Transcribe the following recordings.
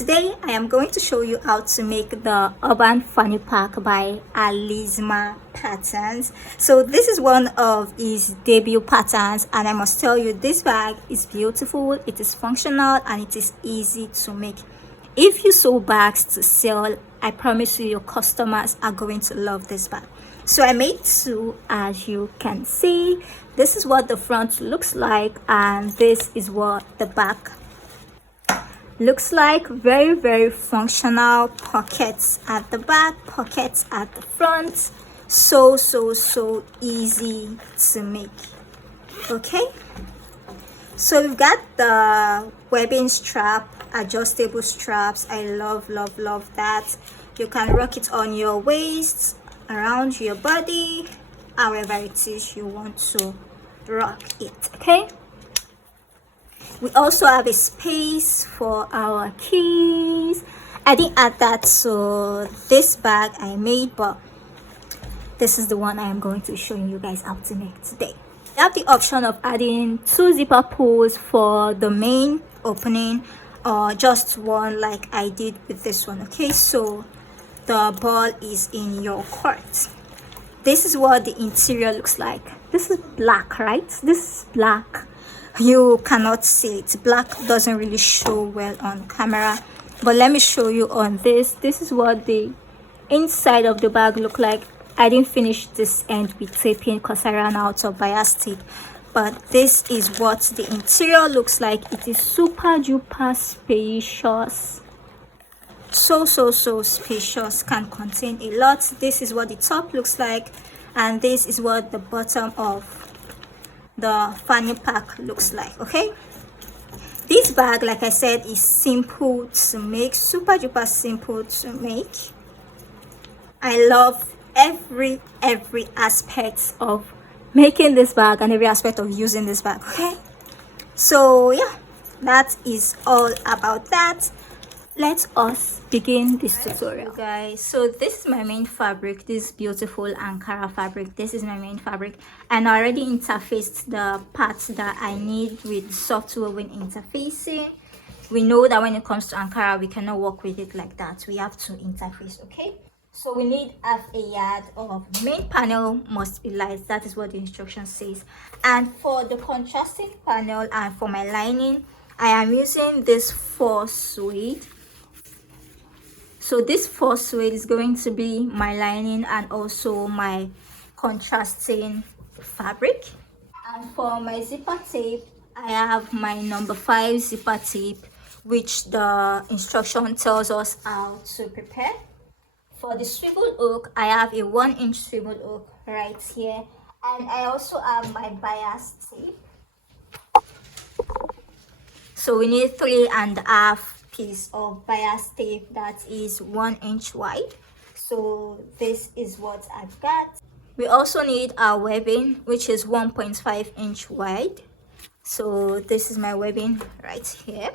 today I am going to show you how to make the urban fanny pack by Alizma patterns. So this is one of his debut patterns, and I must tell you, this bag is beautiful, it is functional, and it is easy to make. If you sew bags to sell, I promise you your customers are going to love this bag. So I made two, as you can see. This is what the front looks like, and this is what the back looks like. Very functional. Pockets at the back, pockets at the front. So easy to make. Okay, so we've got the webbing strap, adjustable straps. I love that. You can rock it on your waist, around your body, however it is you want to rock it. Okay, we also have a space for our keys. I didn't add that to this bag I made, but this is the one I am going to show you guys how to make today. You have the option of adding 2 zipper pulls for the main opening, or just one like I did with this one. Okay, so the ball is in your court. This is what the interior looks like. This is black, right? This is black. You cannot see it. Black doesn't really show well on camera, but let me show you on this. This is what the inside of the bag look like. I didn't finish this end with taping because I ran out of bias tape, but this is what the interior looks like. It is super duper spacious. So spacious, can contain a lot. This is what the top looks like, and this is what the bottom of the fanny pack looks like. Okay, this bag, like I said, is simple to make, super duper simple to make. I love every aspect of making this bag and every aspect of using this bag. Okay, so yeah, that is all about that. Let us begin this tutorial, guys. So this is my main fabric, this beautiful Ankara fabric. This is my main fabric, and I already interfaced the parts that I need with soft woven interfacing. We know that when it comes to Ankara, we cannot work with it like that. We have to interface. Okay, so we need half a yard of main panel, must be light. That is what the instruction says. And for the contrasting panel and for my lining, I am using this 4 suede. So this 4 suede is going to be my lining and also my contrasting fabric. And for my zipper tape, I have my number 5 zipper tape, which the instruction tells us how to prepare. For the swivel hook, I have a 1-inch swivel hook right here, and I also have my bias tape. So we need 3.5 piece of bias tape that is 1 inch wide. So this is what I've got. We also need our webbing, which is 1.5 inch wide. So this is my webbing right here.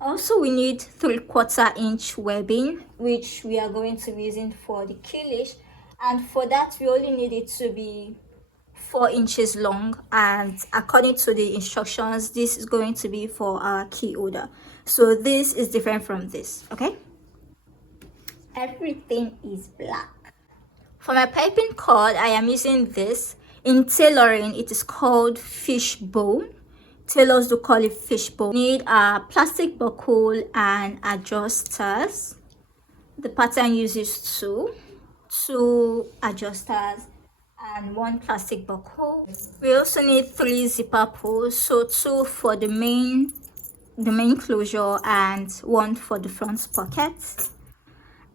Also, we need 3/4 inch webbing, which we are going to be using for the keylage, and for that we only need it to be 4 inches long, and according to the instructions, this is going to be for our key holder. So this is different from this. Okay, everything is black. For my piping cord, I am using this. In tailoring, it is called fishbone. Tailors do call it fishbone. We need a plastic buckle and adjusters. The pattern uses two adjusters and 1 plastic buckle. We also need 3 zipper pulls, so 2 for the main closure and 1 for the front pocket.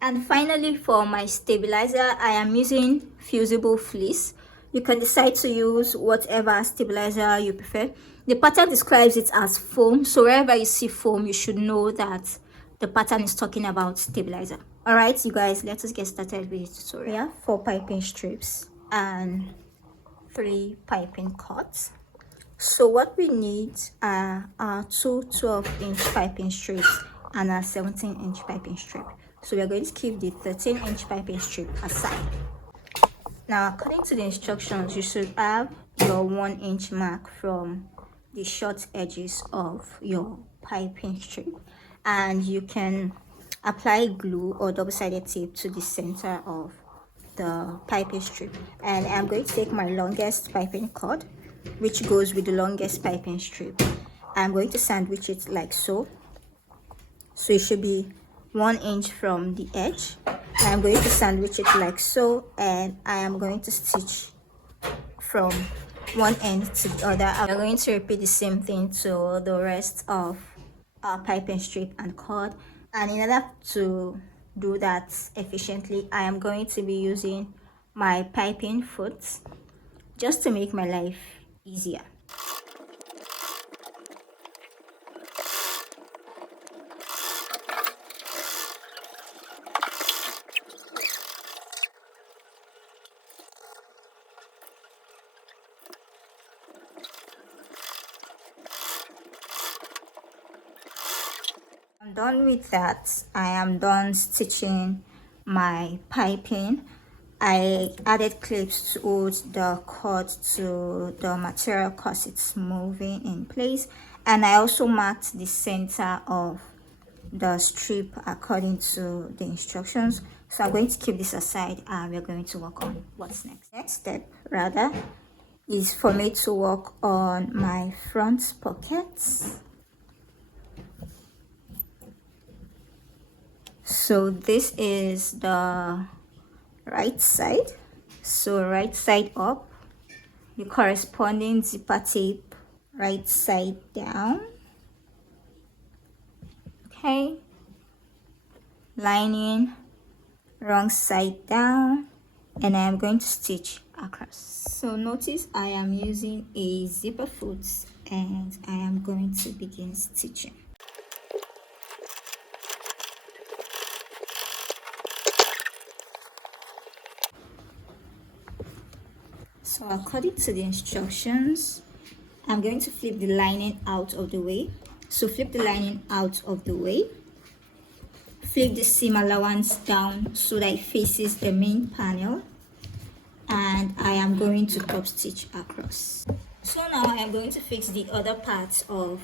And finally, for my stabilizer, I am using fusible fleece. You can decide to use whatever stabilizer you prefer. The pattern describes it as foam, so wherever you see foam, you should know that the pattern is talking about stabilizer. All right, you guys, let us get started with the tutorial. Yeah, 4 piping strips and 3 piping cords. So what we need are our 2 12-inch piping strips and a 17-inch piping strip. So we are going to keep the 13-inch piping strip aside. Now, according to the instructions, you should have your 1-inch mark from the short edges of your piping strip, and you can apply glue or double-sided tape to the center of the piping strip. And I'm going to take my longest piping cord, which goes with the longest piping strip. I'm going to sandwich it like so. So it should be 1 inch from the edge. I'm going to sandwich it like so, and I am going to stitch from one end to the other. I'm going to repeat the same thing to the rest of our piping strip and cord. And in order to do that efficiently, I am going to be using my piping foot just to make my life easier. I'm done with that. I am done stitching my piping. I added clips to hold the cord to the material because it's moving in place, and I also marked the center of the strip according to the instructions. So I'm going to keep this aside and we're going to work on what's next. Next step rather is for me to work on my front pockets. So this is the right side, so right side up, the corresponding zipper tape right side down, okay, lining wrong side down, and I am going to stitch across. So notice I am using a zipper foot and I am going to begin stitching. So according to the instructions, I'm going to flip the lining out of the way. So flip the lining out of the way. Flip the seam allowance down so that it faces the main panel. And I am going to top stitch across. So now I am going to fix the other parts of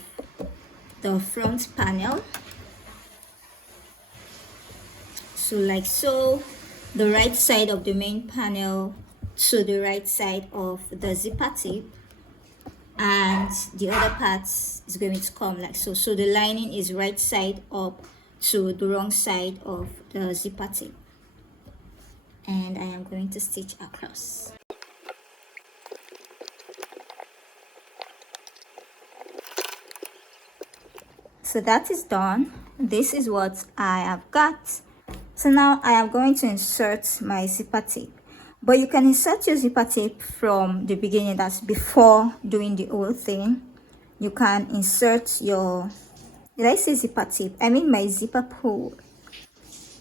the front panel. So like so, the right side of the main panel to the right side of the zipper tape, and the other parts is going to come like so. So the lining is right side up to the wrong side of the zipper tape, and I am going to stitch across. So that is done. This is what I have got. So now I am going to insert my zipper tape, but you can insert your zipper tape from the beginning, that's before doing the whole thing. You can insert your, did I say zipper tape? I mean my zipper pull.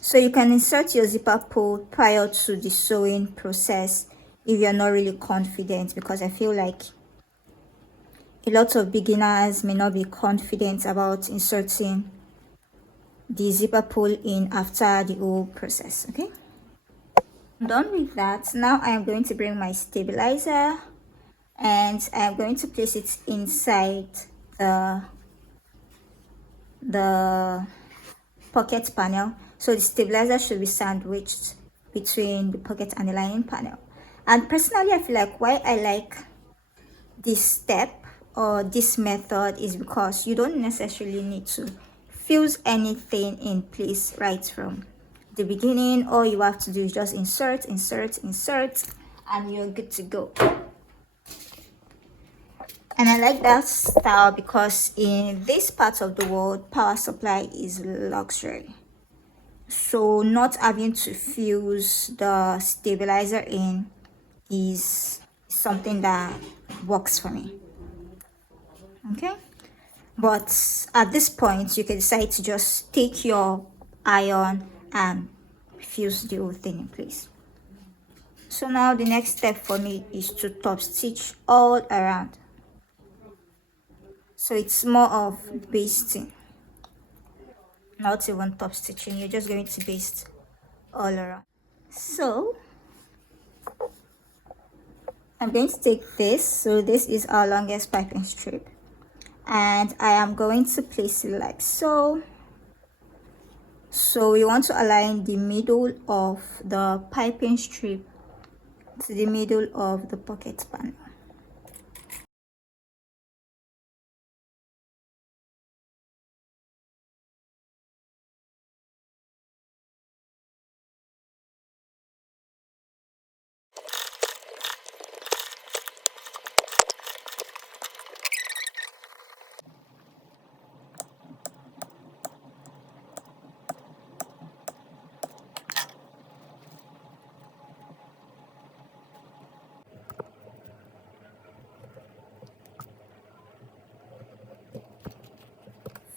So you can insert your zipper pull prior to the sewing process if you're not really confident, because I feel like a lot of beginners may not be confident about inserting the zipper pull in after the whole process. Okay, I'm done with that. Now I am going to bring my stabilizer and I am going to place it inside the pocket panel. So the stabilizer should be sandwiched between the pocket and the lining panel. And personally, I feel like why I like this step or this method is because you don't necessarily need to fuse anything in place right from the beginning. All you have to do is just insert, and you're good to go. And I like that style because in this part of the world, power supply is luxury. So not having to fuse the stabilizer in is something that works for me. Okay, but at this point you can decide to just take your iron and fuse the whole thing in place. So now the next step for me is to top stitch all around. So it's more of basting, not even top stitching. You're just going to baste all around. So I'm going to take this. So this is our longest piping strip. and I am going to place it like so. So we want to align the middle of the piping strip to the middle of the pocket panel.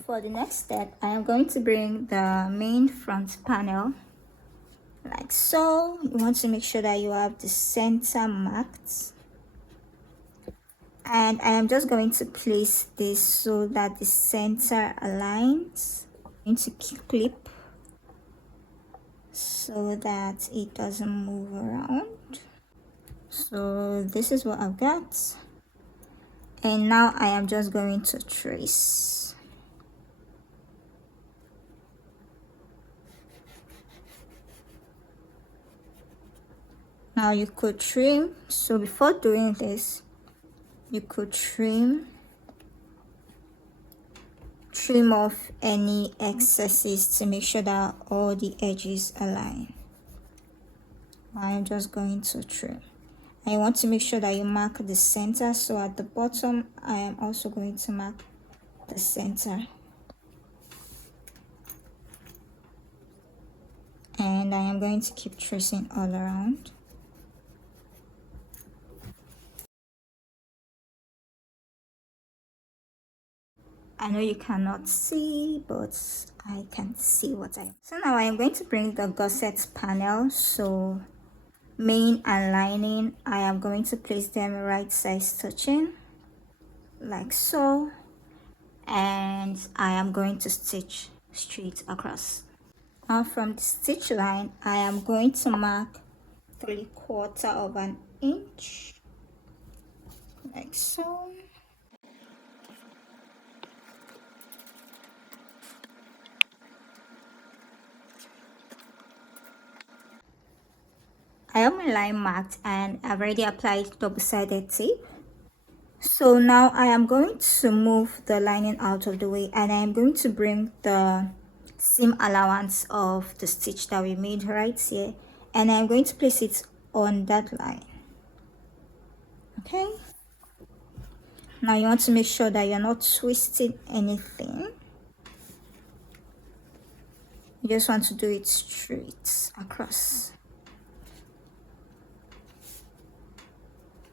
For the next step, I am going to bring the main front panel like so. You want to make sure that you have the center marked, and I am just going to place this so that the center aligns. I'm going to clip so that it doesn't move around. So this is what I've got, and now I am just going to trace. Now you could trim. So before doing this, you could trim off any excesses to make sure that all the edges align. I'm just going to trim. I want to make sure that you mark the center, so at the bottom I am also going to mark the center, and I am going to keep tracing all around. I know you cannot see, but I can see what I. So now I am going to bring the gusset panel. So main and lining, I am going to place them right sides touching like so, and I am going to stitch straight across. Now from the stitch line, I am going to mark 3/4 of an inch like so. I have my line marked and I've already applied double-sided tape. So now I am going to move the lining out of the way, and I am going to bring the seam allowance of the stitch that we made right here, and I'm going to place it on that line. Okay, now you want to make sure that you're not twisting anything. You just want to do it straight across.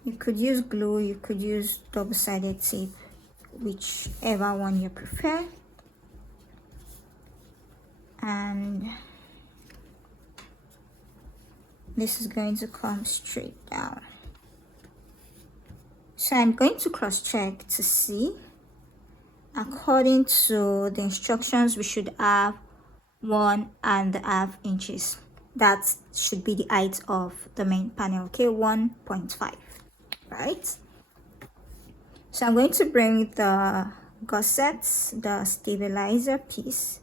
You could use glue, you could use double-sided tape, whichever one you prefer. And this is going to come straight down. So I'm going to cross-check to see. According to the instructions, we should have 1.5 inches. That should be the height of the main panel. Okay, 1.5, right? So I'm going to bring the gussets, the stabilizer piece,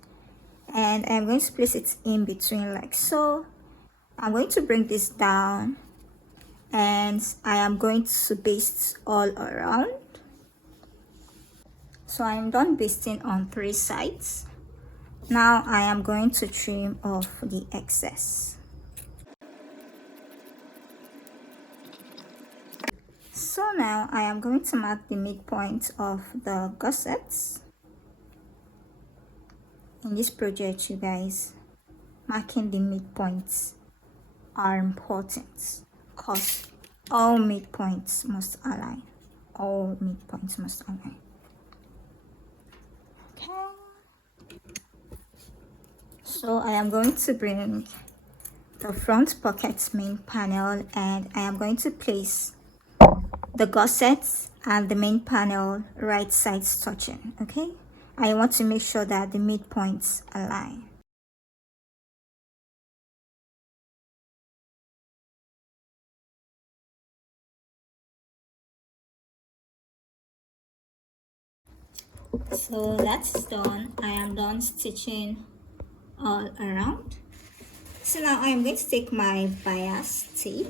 and I'm going to place it in between like so. I'm going to bring this down, and I am going to baste all around. So I'm done basting on 3 sides. Now I am going to trim off the excess. So now I am going to mark the midpoint of the gussets. In this project, you guys, marking the midpoints are important because all midpoints must align. All midpoints must align. Okay. So I am going to bring the front pocket main panel, and I am going to place the gussets and the main panel right sides touching. Okay, I want to make sure that the midpoints align. So that's done. I am done stitching all around. So now I am going to take my bias tape.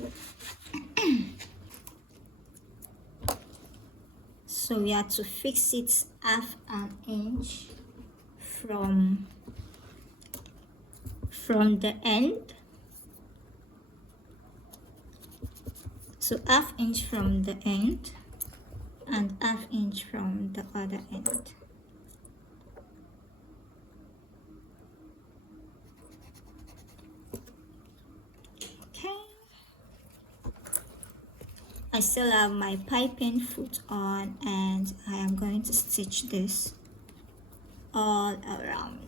So we have to fix it half an inch from the end. So half inch from the end and half inch from the other end. Okay. I still have my piping foot on and I am going to stitch this all around.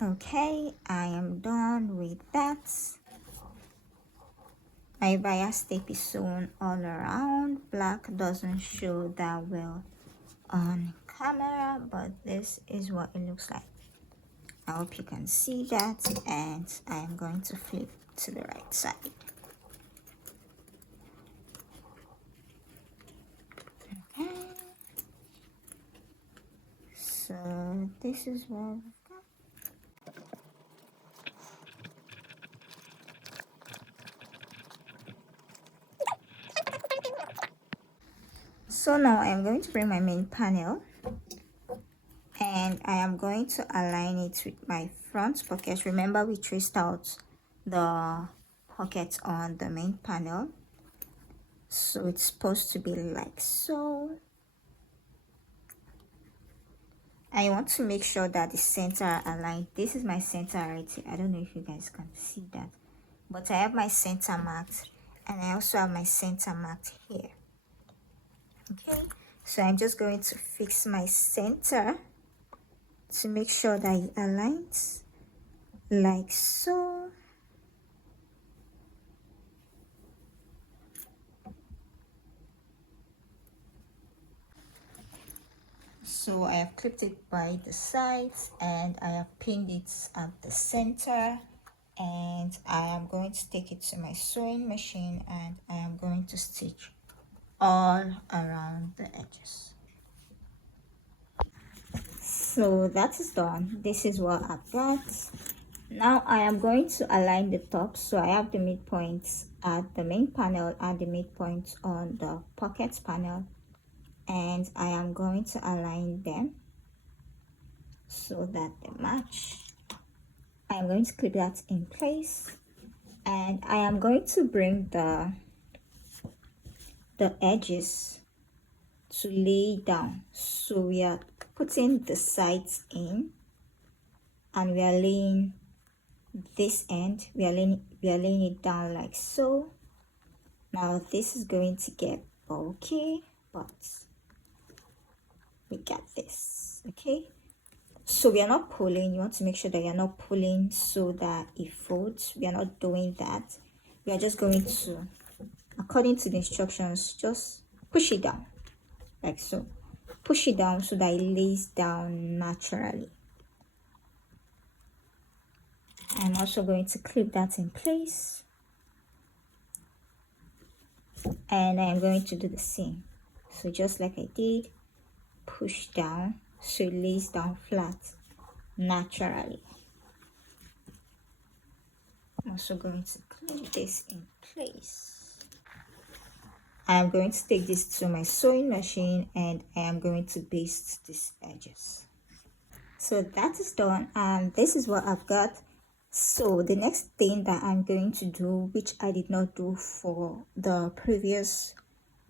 Okay, I am done with that. My bias tape is sewn all around. Black doesn't show that well on camera, but this is what it looks like. I hope you can see that, and I am going to flip to the right side. Okay. So this is what we've got. So now I am going to bring my main panel and I am going to align it with my front pocket. Remember, we traced out the pockets on the main panel, so it's supposed to be like so. I want to make sure that the center are aligned. This is my center right here. I don't know if you guys can see that, but I have my center marked and I also have my center marked here. Okay, so I'm just going to fix my center to make sure that it aligns like so. So I have clipped it by the sides and I have pinned it at the center, and I am going to take it to my sewing machine and I am going to stitch all around the edges. So that is done. This is what I've got. Now I am going to align the top. So I have the midpoints at the main panel and the midpoints on the pockets panel, and I am going to align them so that they match. I am going to clip that in place, and I am going to bring the edges to lay down. So we are putting the sides in and we are laying this end, we are laying it down like so. Now this is going to get bulky, but we got this. Okay, so we are not pulling. You want to make sure that you're not pulling so that it folds. We are not doing that. We are just going to, according to the instructions, just push it down like so. Push it down so that it lays down naturally. I'm also going to clip that in place, and I am going to do the same. So just like I did, push down so it lays down flat naturally. I'm also going to clip this in place. I am going to take this to my sewing machine and I am going to baste these edges. So that is done, and this is what I've got. So the next thing that I'm going to do, which I did not do for the previous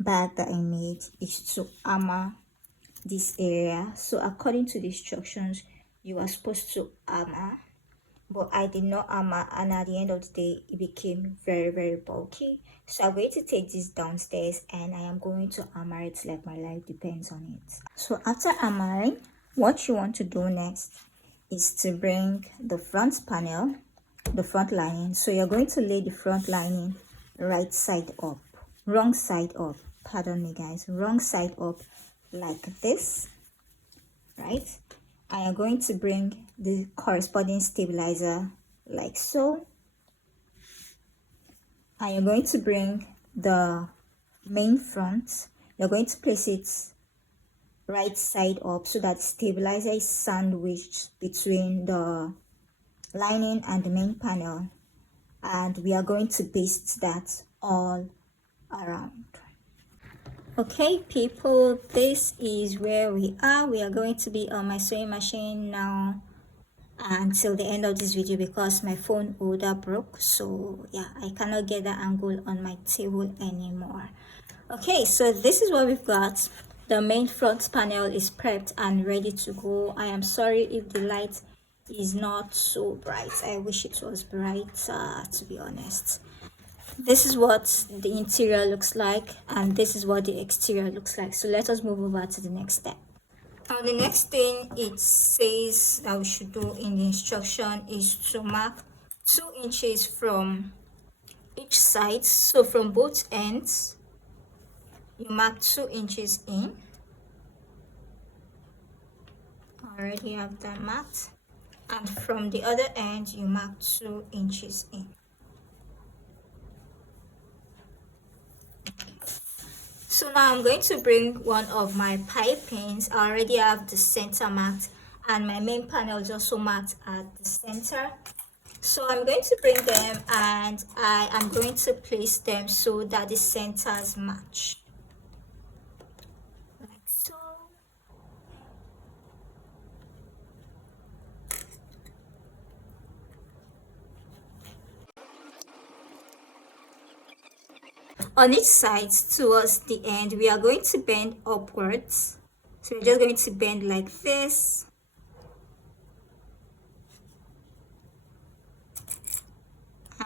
bag that I made, is to armor this area. So according to the instructions, you are supposed to armor, but I did not armor, and at the end of the day it became very bulky. So I'm going to take this downstairs and I am going to armor it like my life depends on it. So after armoring, what you want to do next is to bring the front panel the front lining. So you're going to lay the front lining right side up, wrong side up, pardon me guys, wrong side up, like this, right? And you're going to bring the corresponding stabilizer like so, and you're going to bring the main front, you're going to place it right side up so that the stabilizer is sandwiched between the lining and the main panel, and we are going to baste that all around. Okay people, this is where we are going to be on my sewing machine now until the end of this video because my phone holder broke. So yeah, I cannot get that angle on my table anymore. Okay, so this is what we've got. The main front panel is prepped and ready to go. I am sorry if the light is not so bright. I wish it was brighter, to be honest. This is what the interior looks like, and this is what the exterior looks like. So let us move over to the next step. Now the next thing it says that we should do in the instruction is to mark 2 inches from each side. So from both ends you mark 2 inches in. Already have that marked. And from the other end you mark 2 inches in. So now I'm going to bring one of my pipings. I already have the center marked and my main panel is also marked at the center. So I'm going to bring them and I am going to place them so that the centers match. Like so. On each side towards the end, we are going to bend upwards. So we're just going to bend like this.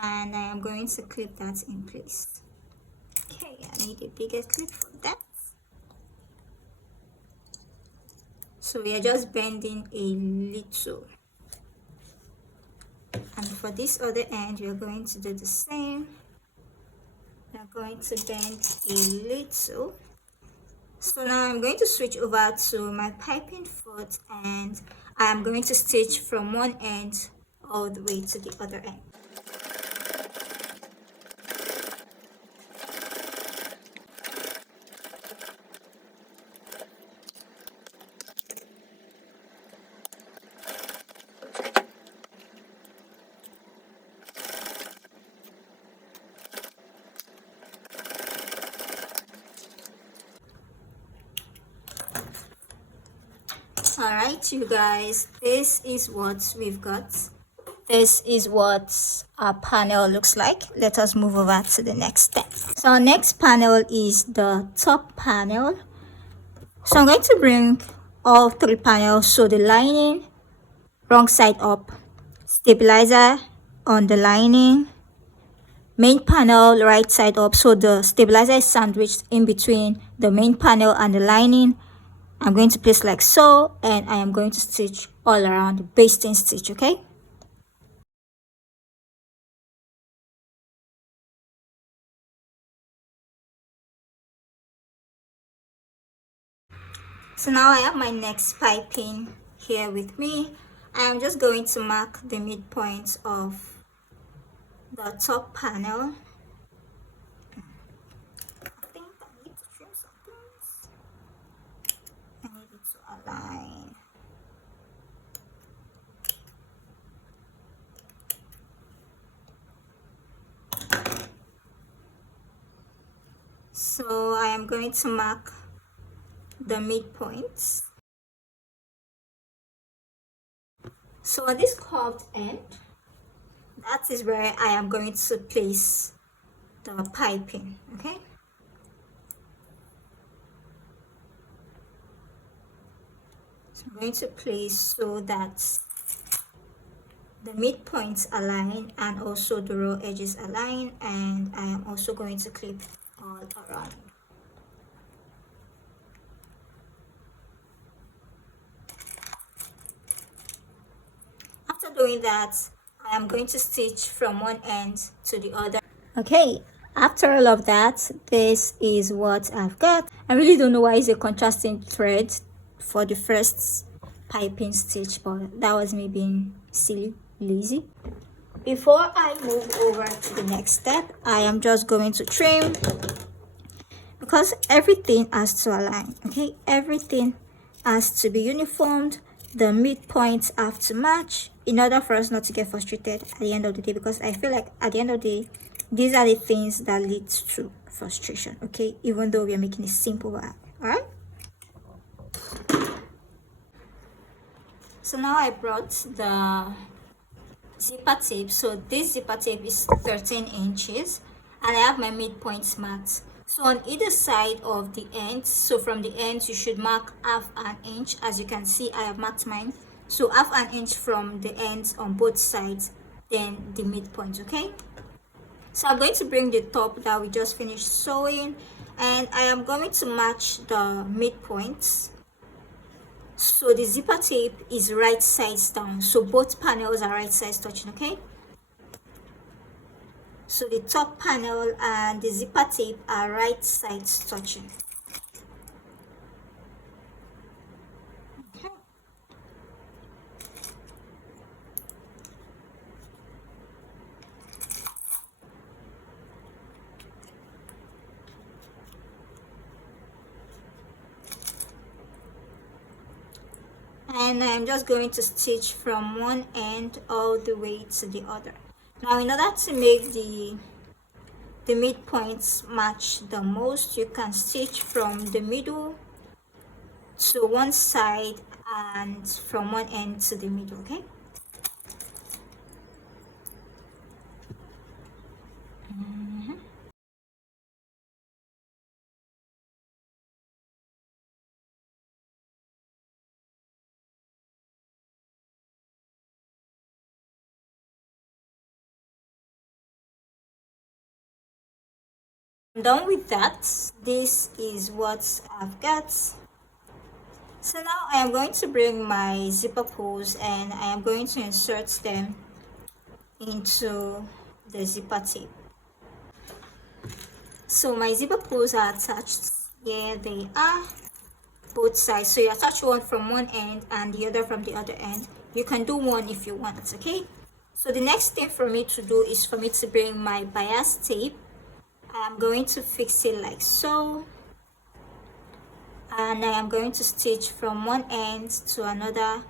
And I am going to clip that in place. Okay, I need a bigger clip for that. So we are just bending a little. And for this other end, we are going to do the same. We are going to bend a little. So now I'm going to switch over to my piping foot and I'm going to stitch from one end all the way to the other end. Alright you guys, this is what we've got. This is what our panel looks like. Let us move over to the next step. So our next panel is the top panel. So I'm going to bring all 3 panels. So the lining, wrong side up, stabilizer on the lining, main panel right side up. So the stabilizer is sandwiched in between the main panel and the lining. I'm going to place like so, and I am going to stitch all around, basting stitch. Okay. So now I have my next piping here with me. I am just going to mark the midpoint of the top panel. I think I need to trim some things. I need it to align. So I am going to mark the midpoints. So on this curved end, that is where I am going to place the piping. Okay. So I'm going to place so that the midpoints align and also the raw edges align, and I am also going to clip all around. After doing that, I'm going to stitch from one end to the other. Okay, after all of that, this is what I've got. I really don't know why it's a contrasting thread for the first piping stitch, but that was me being silly, lazy. Before I move over to the next step, I am just going to trim, because everything has to align. Okay, everything has to be uniformed. The midpoints have to match in order for us not to get frustrated at the end of the day, because I feel like at the end of the day, these are the things that lead to frustration. Okay, even though we are making a simple bag. All right, so now I brought the zipper tape. So this zipper tape is 13 inches and I have my midpoints marked. So on either side of the ends, so from the ends you should mark half an inch. As you can see, I have marked mine. So half an inch from the ends on both sides, then the midpoint. Okay, so I'm going to bring the top that we just finished sewing and I am going to match the midpoints. So the zipper tape is right sides down, so both panels are right sides touching. Okay, so the top panel and the zipper tape are right sides touching. Okay. And I'm just going to stitch from one end all the way to the other. Now in order to make the midpoints match the most, you can stitch from the middle to one side and from one end to the middle. Okay, I'm done with that. This is what I've got. So now I am going to bring my zipper pulls and I am going to insert them into the zipper tape. So my zipper pulls are attached. Here they are, both sides. So you attach one from one end and the other from the other end. You can do one if you want. Okay, so the next thing for me to do is for me to bring my bias tape. I'm going to fix it like so, and I am going to stitch from one end to another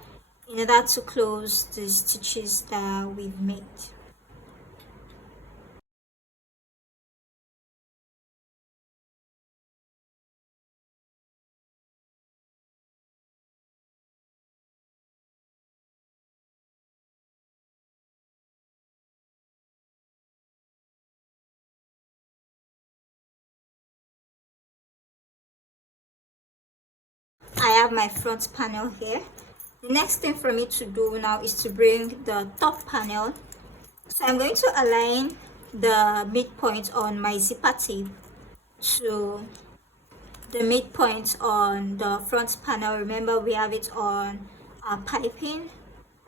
in order to close the stitches that we've made. I have my front panel here. The next thing for me to do now is to bring the top panel. So I'm going to align the midpoint on my zipper tape to the midpoint on the front panel. Remember, we have it on our piping.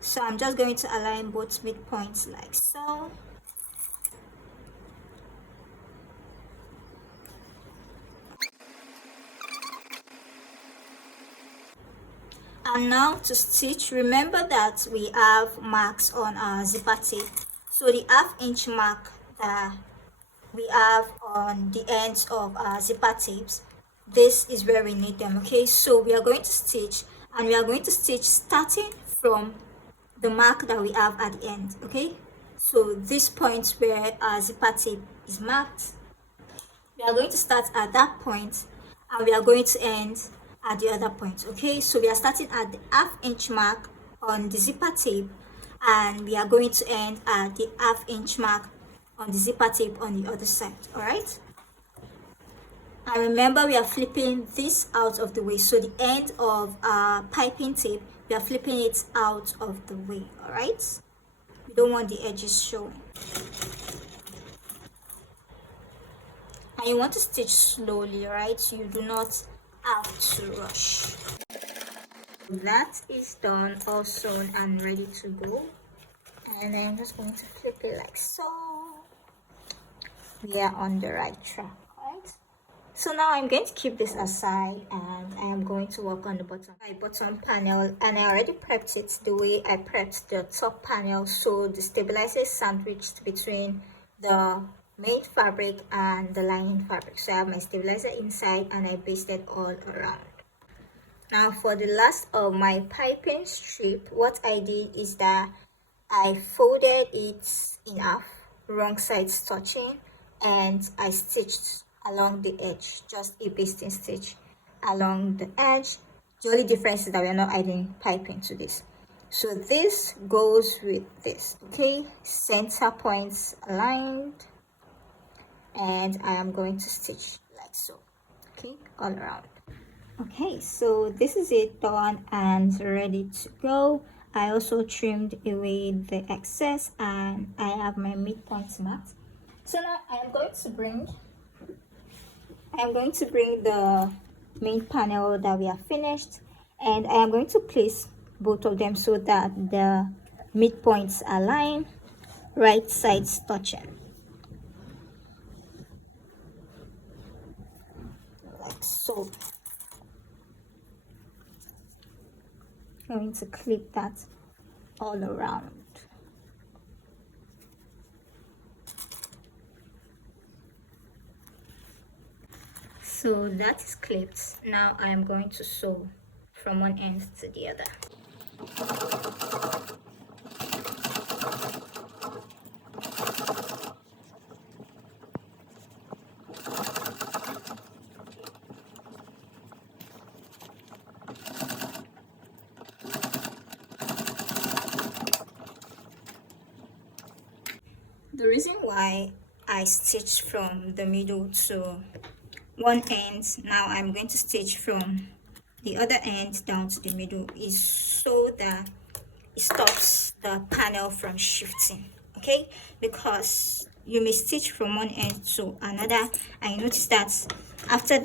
So I'm just going to align both midpoints like so. And now to stitch, remember that we have marks on our zipper tape. So the half-inch mark that we have on the ends of our zipper tapes, this is where we need them. Okay, so we are going to stitch and we are going to stitch starting from the mark that we have at the end. Okay, so this point where our zipper tape is marked, we are going to start at that point and we are going to end at the other point. Okay, so we are starting at the half-inch mark on the zipper tape and we are going to end at the half-inch mark on the zipper tape on the other side. All right, and remember we are flipping this out of the way, so the end of our piping tape, we are flipping it out of the way. All right, we don't want the edges showing. And you want to stitch slowly, right? You do not have to rush. That is done, all sewn and ready to go. and I'm just going to flip it like so. We are on the right track, right? So now I'm going to keep this aside and I am going to work on the bottom panel, and I already prepped it the way I prepped the top panel, so the stabilizer is sandwiched between the main fabric and the lining fabric. So I have my stabilizer inside and I basted all around. Now for the last of my piping strip, what I did is that I folded it in half, wrong sides touching, and I stitched along the edge, just a basting stitch along the edge. The only difference is that we are not adding piping to this. So this goes with this, okay? Center points aligned, and I am going to stitch like so, okay, all around. Okay, so this is it done and ready to go. I also trimmed away the excess and I have my midpoint marked. So now I am going to bring the main panel that we have finished, and I am going to place both of them so that the midpoints align, right sides touching, like so. I'm going to clip that all around. So that is clipped. Now I am going to sew from one end to the other. The reason why I stitched from the middle to one end, now I'm going to stitch from the other end down to the middle, is so that it stops the panel from shifting, okay? Because you may stitch from one end to another and you notice that after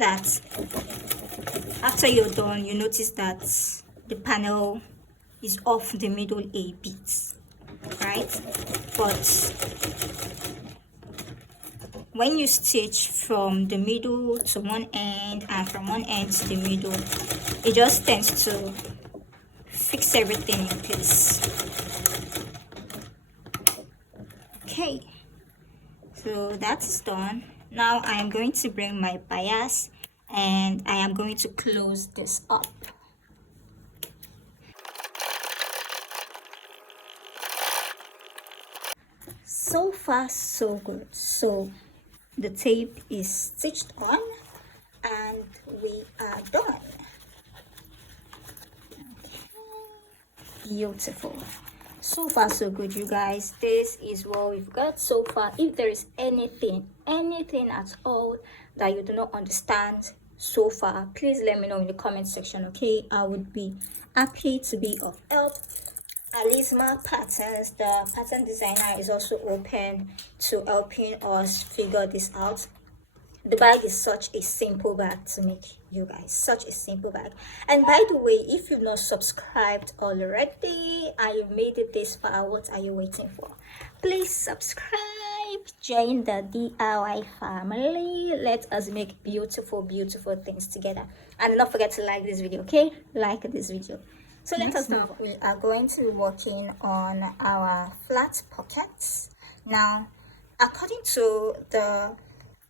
you're done, you notice that the panel is off the middle a bit, right? But when you stitch from the middle to one end and from one end to the middle, it just tends to fix everything in place. Okay, so that is done. Now I am going to bring my bias and I am going to close this up. So far so good. So the tape is stitched on and we are done. Okay. Beautiful. So far so good, you guys. This is what we've got so far. If there is anything at all that you do not understand so far, please let me know in the comment section, okay? I would be happy to be of help. Alizma Patterns, the pattern designer, is also open to helping us figure this out. The bag is such a simple bag to make, you guys, such a simple bag. And by the way, if you've not subscribed already and you've made it this far, what are you waiting for? Please subscribe, join the DIY family. Let us make beautiful things together. And don't forget to like this video, okay? Like this video. So let us move on. We are going to be working on our flat pockets. Now, according to the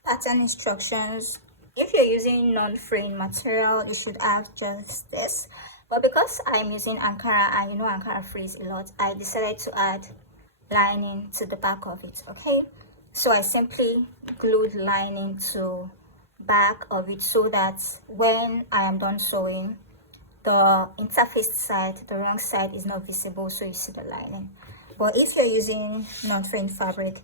pattern instructions, if you're using non-fraying material, you should have just this. But because I'm using Ankara and you know Ankara frays a lot, I decided to add lining to the back of it, okay? So I simply glued lining to back of it so that when I am done sewing, the interfaced side, the wrong side, is not visible, so you see the lining. But if you're using non-fraying fabric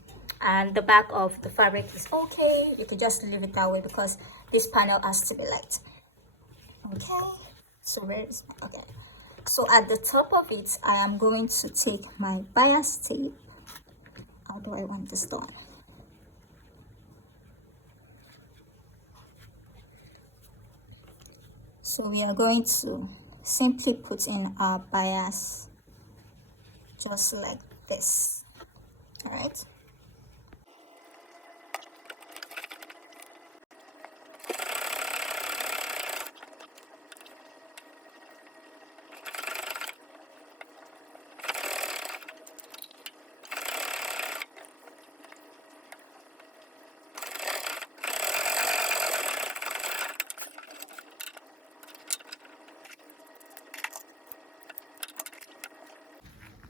and the back of the fabric is okay, you could just leave it that way because this panel has to be light. Okay, so where is my, okay, so at the top of it, I am going to take my bias tape. How do I want this done? So we are going to simply put in our bias just like this. All right.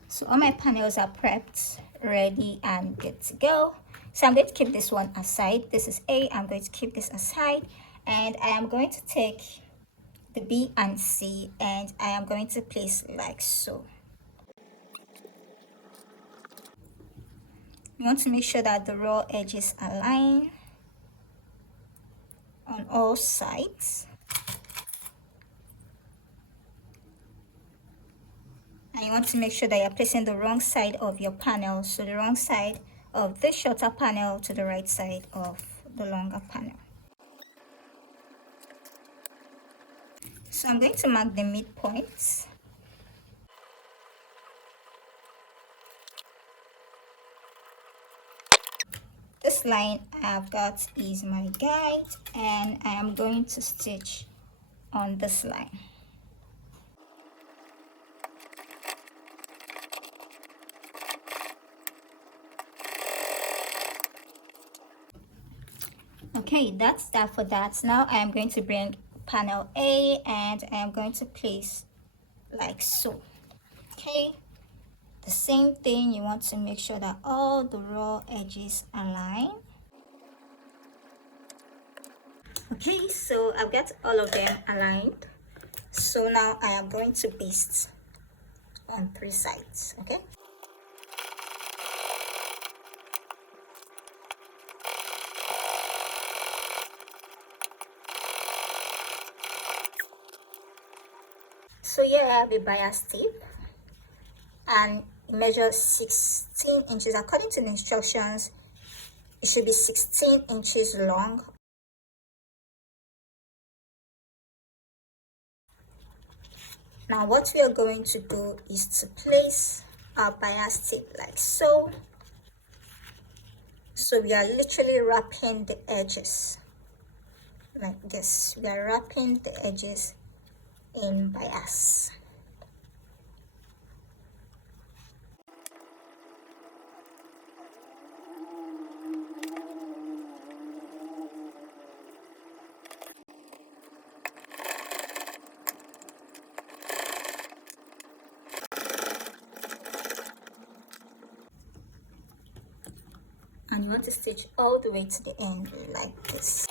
So all my panels are prepped, ready and good to go. So I'm going to keep this one aside. This is A. I'm going to keep this aside, and I am going to take the B and C, and I am going to place like so. You want to make sure that the raw edges align on all sides. And you want to make sure that you're placing the wrong side of your panel, so the wrong side of the shorter panel to the right side of the longer panel. So I'm going to mark the midpoints. This line I've got is my guide, and I am going to stitch on this line. Okay, that's that for that. Now I am going to bring panel A, and I am going to place like so. Okay, the same thing, you want to make sure that all the raw edges align. Okay, so I've got all of them aligned. So now I am going to baste on 3 sides. Okay. So here I have a bias tape, and it measures 16 inches. According to the instructions, it should be 16 inches long. Now what we are going to do is to place our bias tape like so. So we are literally wrapping the edges like this. We are wrapping the edges in bias. And you want to stitch all the way to the end like this.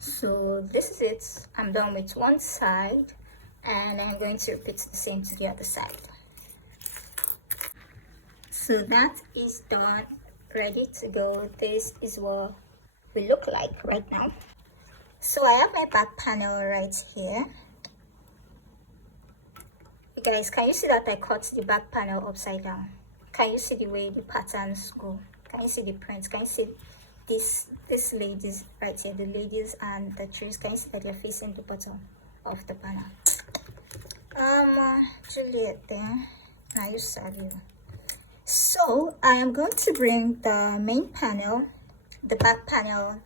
So this is it. I'm done with one side, and I'm going to repeat the same to the other side. So that is done, ready to go. This is what we look like right now. So I have my back panel right here. You guys, can you see that I cut the back panel upside down? Can you see the way the patterns go? Can you see the prints? Can you see this ladies right here, the ladies and the trees? Can you see that they're facing the bottom of the panel? Juliet there. Now you savvy. So I am going to bring the main panel, the back panel,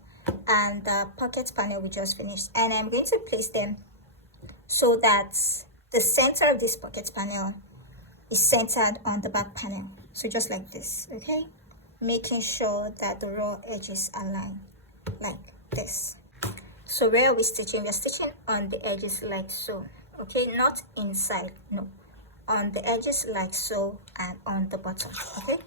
and the pocket panel we just finished, and I'm going to place them so that the center of this pocket panel is centered on the back panel. So just like this, okay? Making sure that the raw edges align like this. So where are we stitching? We're stitching on the edges like so, okay? Not inside, no. On the edges like so, and on the bottom, okay?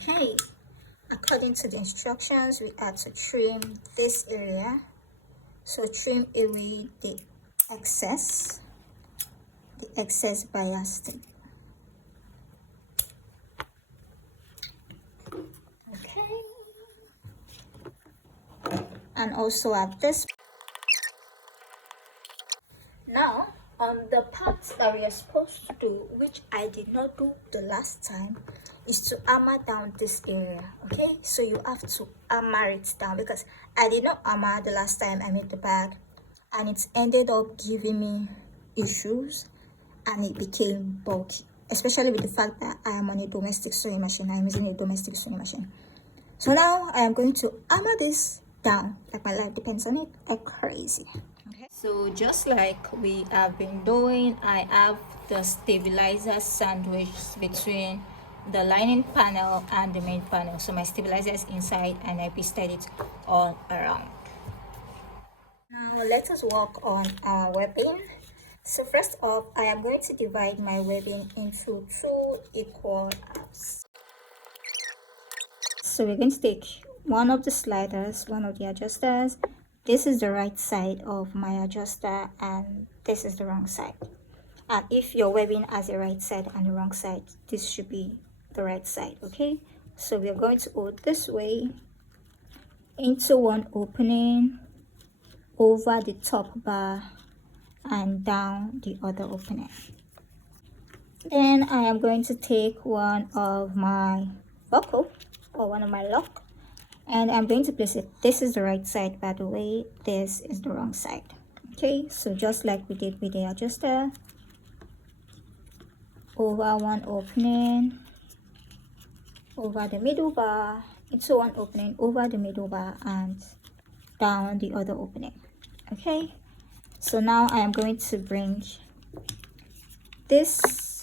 Okay, according to the instructions, we are to trim this area. So trim away the excess bias tape. Okay, and also at this now on the the part that we are supposed to do, which I did not do the last time, is to hammer down this area. Okay, so you have to hammer it down, because I did not hammer the last time I made the bag, and it ended up giving me issues and it became bulky, especially with the fact that I am on a domestic sewing machine. I am using a domestic sewing machine. So now I am going to hammer this down like my life depends on it, like crazy. Okay, so just like we have been doing, I have the stabilizer sandwiched between the lining panel and the main panel. So my stabilizer is inside and I pasted it all around. Now let us work on our webbing. So first off, I am going to divide my webbing into 2 equal halves. So we're going to take one of the sliders, one of the adjusters. This is the right side of my adjuster and this is the wrong side. And if your webbing has a right side and the wrong side, this should be the right side. Okay, so we're going to hold this way into one opening, over the top bar and down the other opening. Then I am going to take one of my buckle or one of my lock and I'm going to place it. This is the right side, by the way, this is the wrong side. Okay, so just like we did with the adjuster, over one opening, over the middle bar, into one opening, over the middle bar and down the other opening. Okay, so now I am going to bring this.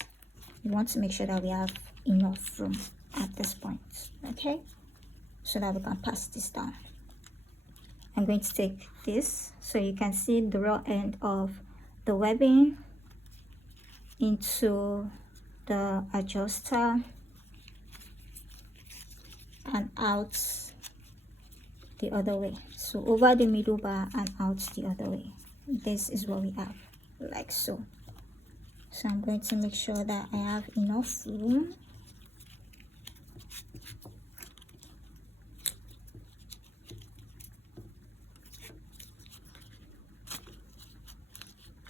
We want to make sure that we have enough room at this point, okay, so that we can pass this down. I'm going to take this so you can see the raw end of the webbing into the adjuster and out the other way, so over the middle bar and out the other way. This is what we have, like so. So I'm going to make sure that I have enough room.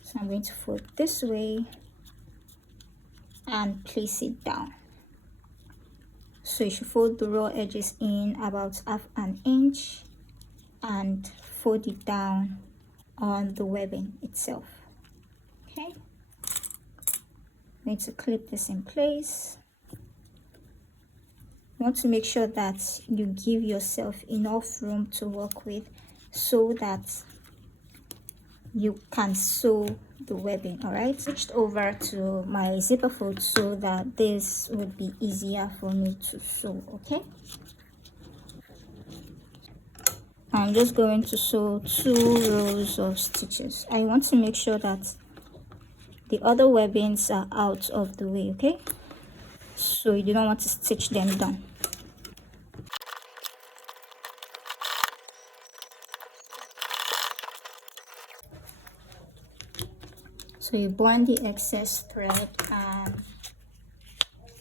So I'm going to fold this way and place it down. So you should fold the raw edges in about half an inch and fold it down on the webbing itself. Okay, I'm going to clip this in place. You want to make sure that you give yourself enough room to work with so that you can sew the webbing. All right, switched over to my zipper fold so that this would be easier for me to sew. Okay, I'm just going to sew 2 rows of stitches. I want to make sure that the other webbings are out of the way. Okay, so you do not want to stitch them down. So you burn the excess thread and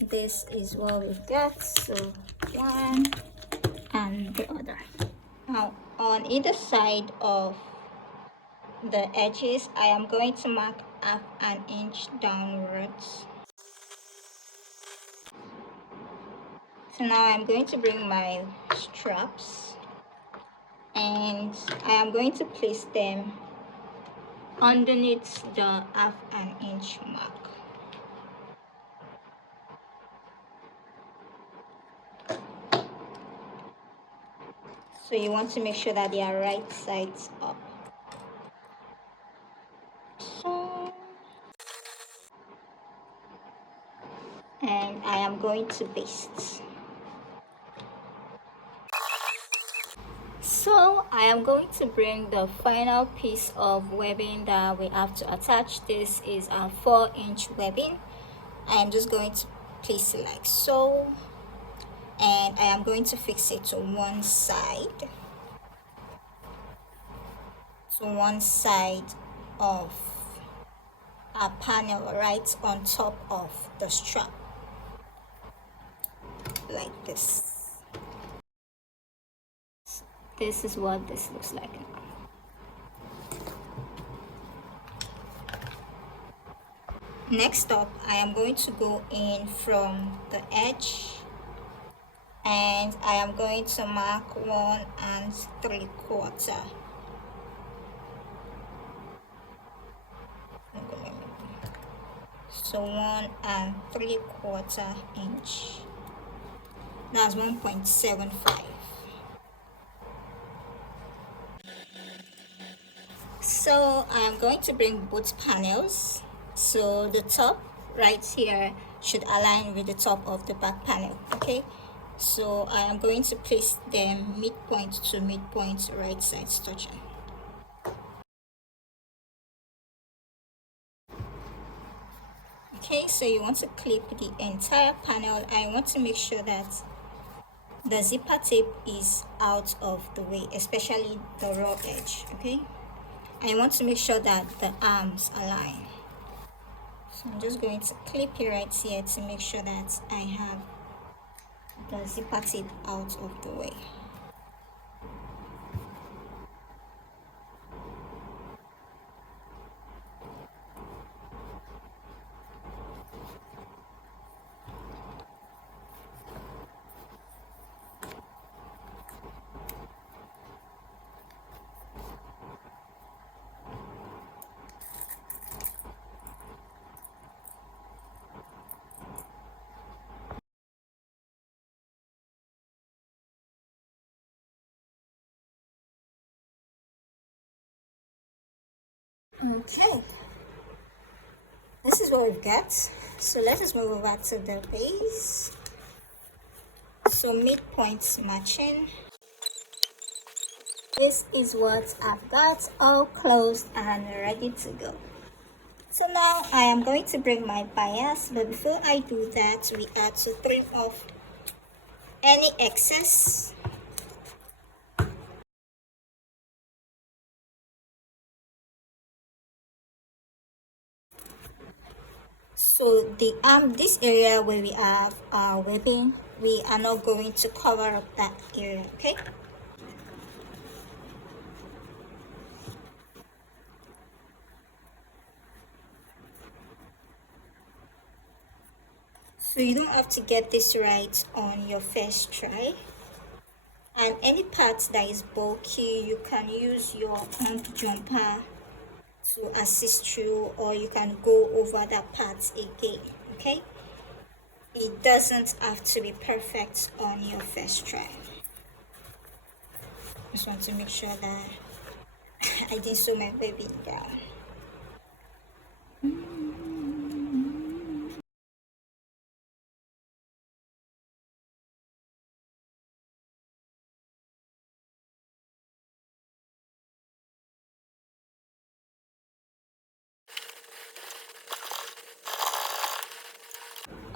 this is what we get. So one and the other. Now on either side of the edges, I am going to mark half an inch downwards. So now I'm going to bring my straps and I am going to place them underneath the half an inch mark. So you want to make sure that they are right sides up. So, and I am going to baste. So I am going to bring the final piece of webbing that we have to attach. This is a 4-inch webbing. I am just going to place it like so, and I am going to fix it to one side of a panel right on top of the strap, like this. This is what this looks like now. Next up, I am going to go in from the edge, and I am going to mark 1 3/4. So 1 3/4 inch. That's 1.75. So I am going to bring both panels. So the top right here should align with the top of the back panel. Okay. So I am going to place them midpoint to midpoint, right sides touching. Okay, so you want to clip the entire panel. I want to make sure that the zipper tape is out of the way, especially the raw edge. Okay, I want to make sure that the arms align. So I'm just going to clip it right here to make sure that I have the zipper tape out of the way. Okay, this is what we've got. So let us move over to the base. So midpoints matching. This is what I've got all closed and ready to go. So now I am going to bring my bias, but before I do that, we have to trim off any excess. So the this area where we have our webbing, we are not going to cover up that area. Okay. So you don't have to get this right on your first try. And any part that is bulky, you can use your hump jumper to assist you, or you can go over that part again. Okay, it doesn't have to be perfect on your first try. Just want to make sure that I didn't sew my webbing down.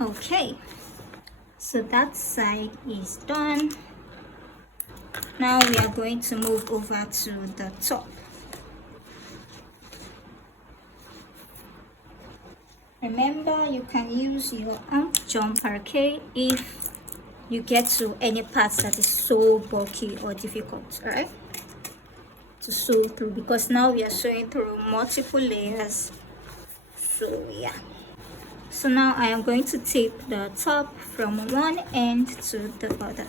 Okay, so that side is done. Now we are going to move over to the top. Remember, you can use your hump jumper, okay, if you get to any parts that is so bulky or difficult, all right, to sew through, because now we are sewing through multiple layers. So yeah, so now I am going to tape the top from one end to the other.